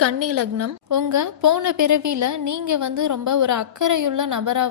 கன்னி லக்னம். உங்க போன பிறவியில நீங்க ரொம்ப ஒரு அக்கறையுள்ள நபரா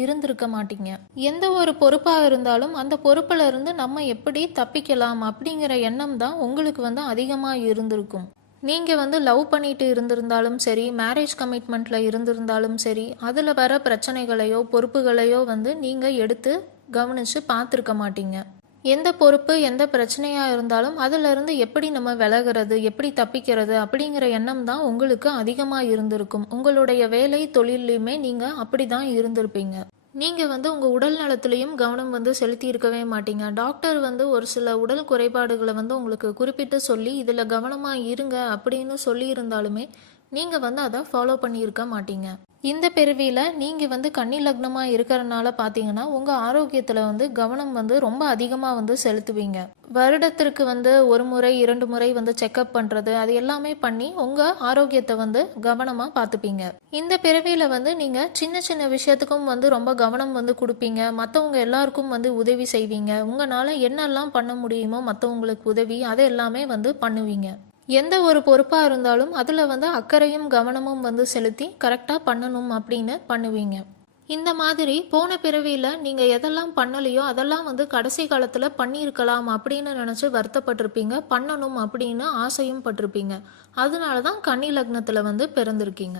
இருந்திருக்க மாட்டீங்க. எந்த ஒரு பொறுப்பா இருந்தாலும் அந்த பொறுப்புல இருந்து நம்ம எப்படி தப்பிக்கலாம் அப்படிங்கிற எண்ணம் தான் உங்களுக்கு அதிகமா இருந்திருக்கும். நீங்க லவ் பண்ணிட்டு இருந்திருந்தாலும் சரி, மேரேஜ் கமிட்மெண்ட்ல இருந்திருந்தாலும் சரி, அதுல வர பிரச்சனைகளையோ பொறுப்புகளையோ நீங்க எடுத்து கவனிச்சு பார்த்துருக்க மாட்டீங்க. எந்த பொறுப்பு எந்த பிரச்சனையா இருந்தாலும் அதுல இருந்து எப்படி நம்ம விலகிறது, எப்படி தப்பிக்கிறது அப்படிங்கிற எண்ணம் தான் உங்களுக்கு அதிகமா இருந்திருக்கும். உங்களுடைய வேலை தொழிலையுமே நீங்க அப்படிதான் இருந்திருப்பீங்க. நீங்க உங்க உடல் நலத்திலையும் கவனம் செலுத்தி இருக்கவே மாட்டீங்க. டாக்டர் ஒரு சில உடல் குறைபாடுகளை உங்களுக்கு குறிப்பிட்டு சொல்லி இதுல கவனமா இருங்க அப்படின்னு சொல்லி இருந்தாலுமே நீங்க அதை ஃபாலோ பண்ணியிருக்க மாட்டீங்க. இந்த பிறவியில நீங்க கன்னி லக்னமா இருக்கிறனால பாத்தீங்கன்னா உங்க ஆரோக்கியத்துல கவனம் ரொம்ப அதிகமா செலுத்துவீங்க. வருடத்திற்கு ஒரு முறை 2 முறை செக்அப் பண்றது, அது எல்லாமே பண்ணி உங்க ஆரோக்கியத்தை கவனமா பார்த்துப்பீங்க. இந்த பிறவியில நீங்க சின்ன சின்ன விஷயத்துக்கும் ரொம்ப கவனம் கொடுப்பீங்க. மற்றவங்க எல்லாருக்கும் உதவி செய்வீங்க. உங்களால என்னெல்லாம் பண்ண முடியுமோ மற்றவங்களுக்கு உதவி அதை எல்லாமே பண்ணுவீங்க. எந்த ஒரு பொறுப்பா இருந்தாலும் அதுல அக்கறையும் கவனமும் செலுத்தி கரெக்டா பண்ணணும் அப்படின்னு பண்ணுவீங்க. இந்த மாதிரி போன பிறவியில நீங்க எதெல்லாம் பண்ணலையோ அதெல்லாம் கடைசி காலத்துல பண்ணியிருக்கலாம் அப்படின்னு நினைச்சு வருத்தப்பட்டிருப்பீங்க. பண்ணணும் அப்படின்னு ஆசையும் பட்டிருப்பீங்க. அதனாலதான் கன்னி லக்னத்துல பிறந்திருக்கீங்க.